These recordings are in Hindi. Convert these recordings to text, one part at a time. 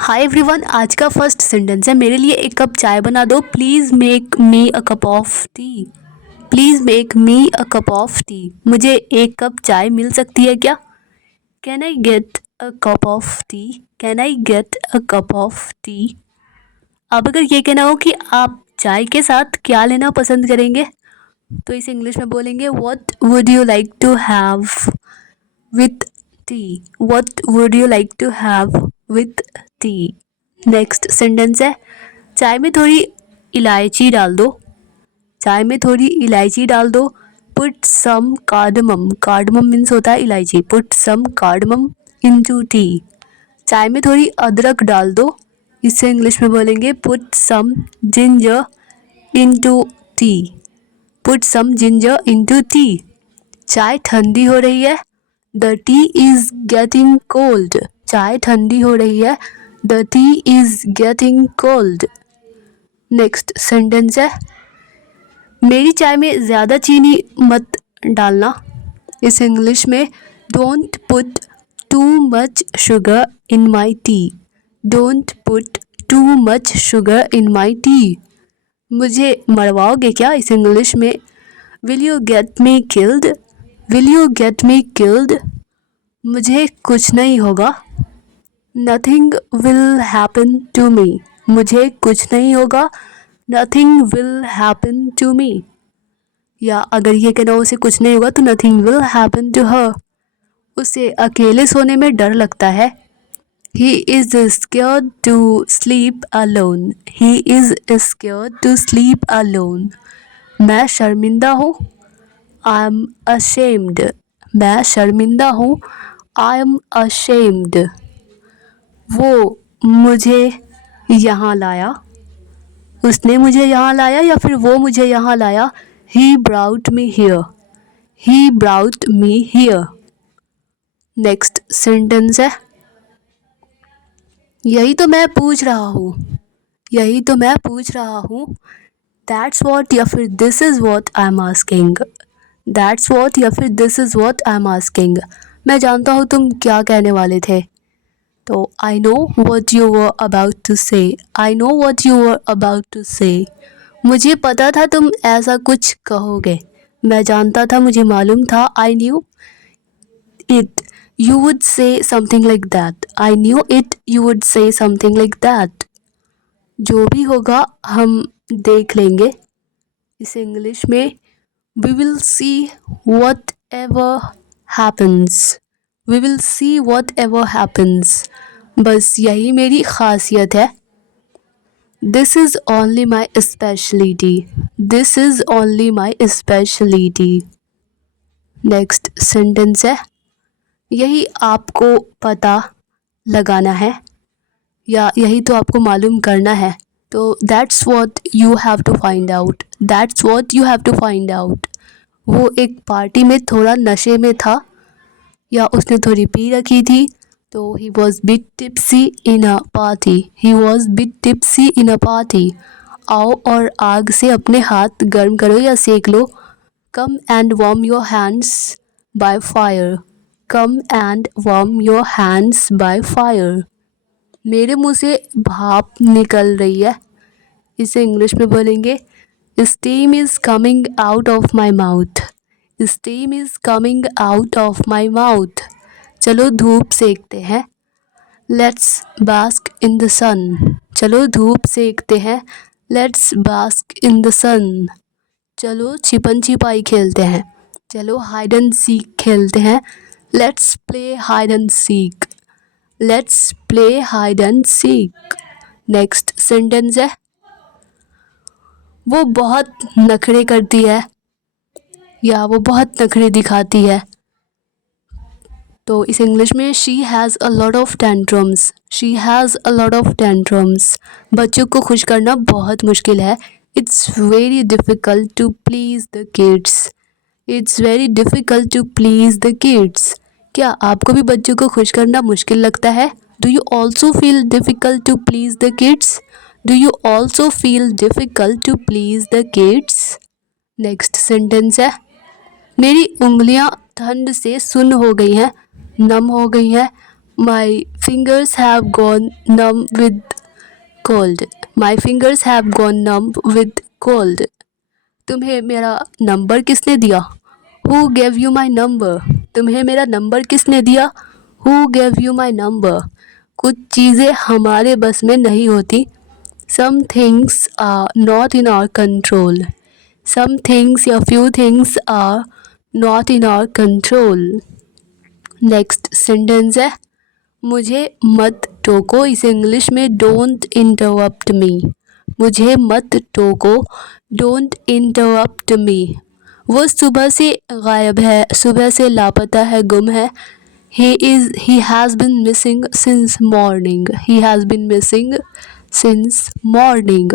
हाय एवरीवन, आज का फर्स्ट सेंटेंस है मेरे लिए एक कप चाय बना दो। Please make me a cup of T. Please make me a cup of T. मुझे एक कप चाय मिल सकती है क्या? Can I get a cup of T? Can I get a cup of T? अब अगर ये कहना हो कि आप चाय के साथ क्या लेना पसंद करेंगे, तो इसे इंग्लिश में बोलेंगे what would you like to have with tea. What would you like to have with tea. Next sentence है चाय में थोड़ी इलायची डाल दो। चाय में थोड़ी इलायची डाल दो। Put some cardamom. Cardamom means होता है इलायची। Put some cardamom into tea. चाय में थोड़ी अदरक डाल दो। इसे इंग्लिश में बोलेंगे put some ginger into tea. Put some ginger into tea. चाय ठंडी हो रही है। The tea is getting cold. चाय ठंडी हो रही है। The tea is getting cold. Next sentence है मेरी चाय में ज़्यादा चीनी मत डालना। इस इंग्लिश में don't put too much sugar in my tea. Don't put too much sugar in my tea. मुझे मरवाओगे क्या? इस इंग्लिश में will you get me killed. Will you get me killed. मुझे कुछ नहीं होगा। Nothing will happen to me. मुझे कुछ नहीं होगा। Nothing will happen to me. या अगर ये कहना उसे कुछ नहीं होगा तो nothing will happen to her. उसे अकेले सोने में डर लगता है। He is scared to sleep alone. He is scared to sleep alone. मैं शर्मिंदा हूँ। I am ashamed. मैं शर्मिंदा हूँ। I am ashamed. वो मुझे यहाँ लाया। उसने मुझे यहाँ लाया या फिर वो मुझे यहाँ लाया। He brought me here. He brought me here. Next sentence है यही तो मैं पूछ रहा हूँ। यही तो मैं पूछ रहा हूँ। दैट्स वॉट या फिर this is what I am asking. That's what या फिर this is what I am asking. मैं जानता हूँ तुम क्या कहने वाले थे। तो I know what you were about to say. I know what you were about to say. मुझे पता था तुम ऐसा कुछ कहोगे। मैं जानता था, मुझे मालूम था। I knew it you would say something like that. I knew it you would say something like that. जो भी होगा हम देख लेंगे। इसे इंग्लिश में we will see whatever happens. We will see whatever happens. बस यही मेरी खासियत है। This is only my speciality. This is only my speciality. Next sentence है यही आपको पता लगाना है या यही तो आपको मालूम करना है। तो that's what you have to find out. That's what you have to find out. वो एक पार्टी में थोड़ा नशे में था या उसने थोड़ी पी रखी थी। तो he was bit tipsy in a party. He was bit tipsy in a party. आओ और आग से अपने हाथ गर्म करो या सेक लो। Come and warm your hands by fire. Come and warm your hands by fire. मेरे मुंह से भाप निकल रही है। इसे इंग्लिश में बोलेंगे steam is coming out of my mouth. Steam is coming out of my mouth. चलो धूप सेकते हैं। लेट्स बास्क इन द सन। चलो धूप सेकते हैं। लेट्स बास्क इन द सन। चलो छिपन छिपाई खेलते हैं। चलो हाइड एंड सीक खेलते हैं। Let's play hide and seek. Let's play hide and seek. Next sentence है वो बहुत नखरे करती है या वो बहुत नखरे दिखाती है। तो इस इंग्लिश में she has a lot of tantrums. She has a lot of tantrums. बच्चों को खुश करना बहुत मुश्किल है। It's very difficult to please the kids. It's very difficult to please the kids. क्या आपको भी बच्चों को खुश करना मुश्किल लगता है? Do you also feel difficult to please the kids? Do you also feel difficult to please the kids? Next sentence है मेरी उंगलियां ठंड से सुन्न हो गई हैं, नम हो गई हैं। माई fingers have gone numb with cold. My fingers have gone numb with cold. तुम्हें मेरा नंबर किसने दिया? Who gave you my number? तुम्हें मेरा नंबर किसने दिया? Who gave you my number? कुछ चीज़ें हमारे बस में नहीं होती. Some things are not in our control. Some things या few things are not in our control. Next sentence है मुझे मत टोको. इसे इंग्लिश में डोंट इंटरप्ट मी. मुझे मत टोको, डोंट इंटरप्ट मी. वो सुबह से गायब है, सुबह से लापता है, गुम है. he has been missing since morning. he has been missing since morning.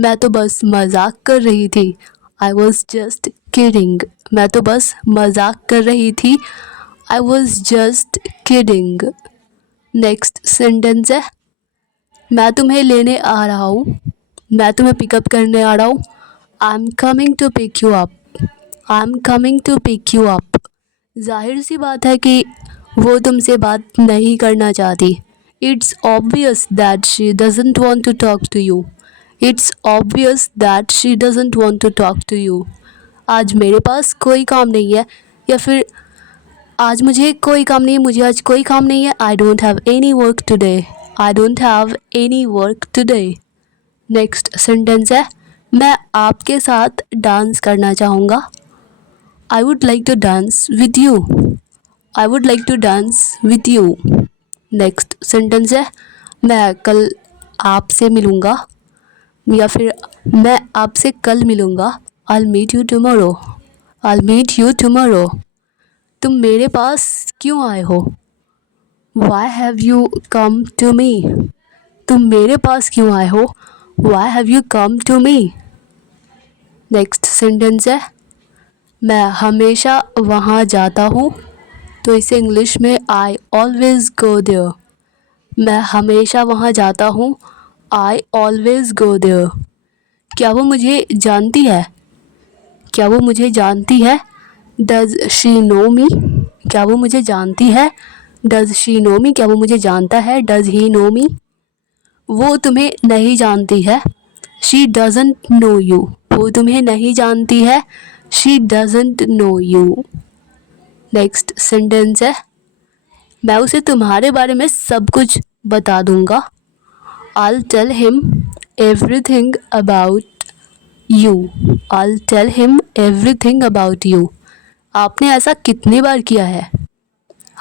मैं तो बस मजाक कर रही थी. I was just kidding. मैं तो बस मजाक कर रही थी. I was just kidding. Next sentence है मैं तुम्हें लेने आ रहा हूँ. मैं तुम्हें पिकअप करने आ रहा हूँ. I am coming to pick you up. I am coming to pick you up. जाहिर सी बात है कि वो तुमसे बात नहीं करना चाहती. It's obvious that she doesn't want to talk to you. It's obvious that she doesn't want to talk to you. आज मेरे पास कोई काम नहीं है, या फिर आज मुझे कोई काम नहीं है, मुझे आज कोई काम नहीं है. I don't have any work today. I don't have any work today. Next sentence है मैं आपके साथ डांस करना चाहूँगा. I would like to dance with you. I would like to dance with you. Next sentence है मैं कल आपसे मिलूँगा, या फिर मैं आपसे कल मिलूँगा. I'll meet you tomorrow. I'll meet you tomorrow. तुम मेरे पास क्यों आए हो? Why have you come to me? तुम मेरे पास क्यों आए हो? Why have you come to me? Next sentence है मैं हमेशा वहाँ जाता हूँ. तो इसे इंग्लिश में I always go there. मैं हमेशा वहाँ जाता हूँ. I always go there. क्या वो मुझे जानती है? क्या वो मुझे जानती है? Does she know me? क्या वो मुझे जानती है? Does she know me? क्या वो मुझे जानता है? Does he know me? वो तुम्हें नहीं जानती है. She doesn't know you. वो तुम्हें नहीं जानती है. She doesn't know you. Next sentence है मैं उसे तुम्हारे बारे में सब कुछ बता दूँगा. I'll tell him everything about you. I'll tell him everything about you. आपने ऐसा कितनी बार किया है?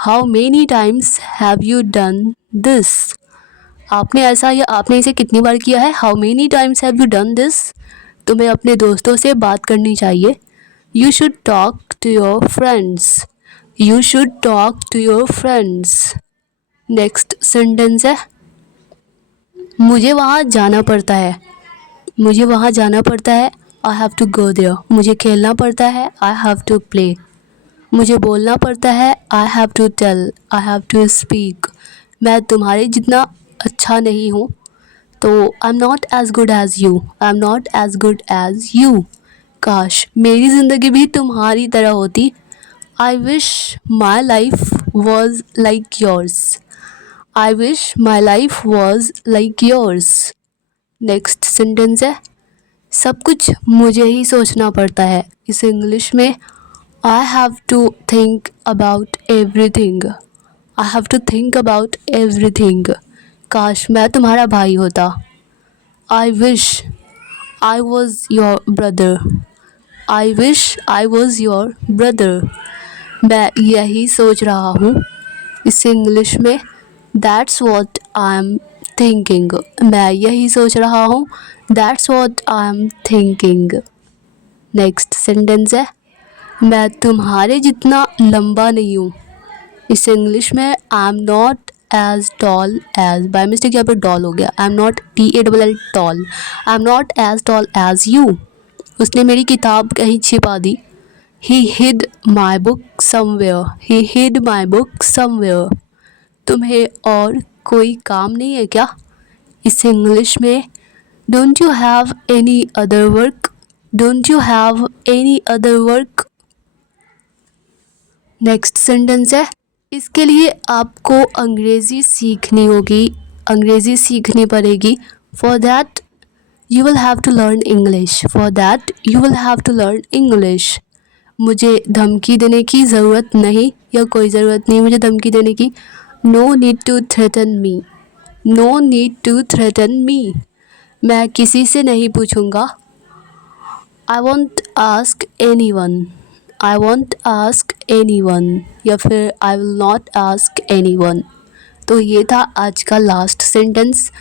How many times have you done this? आपने ऐसा या आपने इसे कितनी बार किया है? How many times have you done this? तुम्हें अपने दोस्तों से बात करनी चाहिए. You should talk to your friends. You should talk to your friends. Next sentence है मुझे वहाँ जाना पड़ता है. मुझे वहाँ जाना पड़ता है. I have to go there. मुझे खेलना पड़ता है. I have to play. मुझे बोलना पड़ता है. I have to tell. I have to speak. मैं तुम्हारे जितना अच्छा नहीं हूँ, तो I'm not as good as you. I'm not as good as you. काश मेरी ज़िंदगी भी तुम्हारी तरह होती. I wish my life was like yours. I wish my life was like yours. Next sentence है सब कुछ मुझे ही सोचना पड़ता है. इसे इंग्लिश में I have to think about everything. I have to think about everything. काश मैं तुम्हारा भाई होता. I wish I was your brother. I wish I was your brother. मैं यही सोच रहा हूँ. इसे इंग्लिश में That's what I'm thinking. मैं यही सोच रहा हूँ. That's what I'm thinking. Next sentence है मैं तुम्हारे जितना लंबा नहीं हूँ. इसे इंग्लिश में I'm not as tall as. By mistake यहाँ पर डॉल हो गया. I'm not TALL tall. I'm not as tall as you. उसने मेरी किताब कहीं छिपा दी. He hid my book somewhere. He hid my book somewhere. तुम्हें और कोई काम नहीं है क्या? इसे इंग्लिश में Don't you have any other work? Don't you have any other work? Next sentence है इसके लिए आपको अंग्रेज़ी सीखनी होगी, अंग्रेज़ी सीखनी पड़ेगी। For that you will have to learn English, for that you will have to learn English. मुझे धमकी देने की ज़रूरत नहीं, या कोई ज़रूरत नहीं मुझे धमकी देने की। No need to threaten me, no need to threaten me. मैं किसी से नहीं पूछूंगा। I won't ask anyone, I won't ask anyone, या फिर I will not ask anyone. तो ये था आज का last sentence.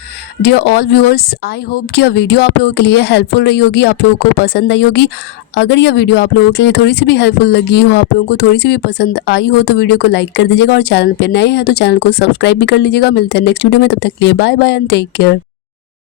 Dear all viewers, I hope कि यह वीडियो आप लोगों के लिए हेल्पफुल रही होगी, आप लोगों को पसंद आई होगी। अगर यह वीडियो आप लोगों के लिए थोड़ी सी भी हेल्पफुल लगी हो, आप लोगों को थोड़ी सी भी पसंद आई हो, तो वीडियो को लाइक कर दीजिएगा और चैनल पे नए हैं तो चैनल को सब्सक्राइब भी कर लीजिएगा। मिलते हैं नेक्स्ट वीडियो में, तब तक के लिए bye bye and take care.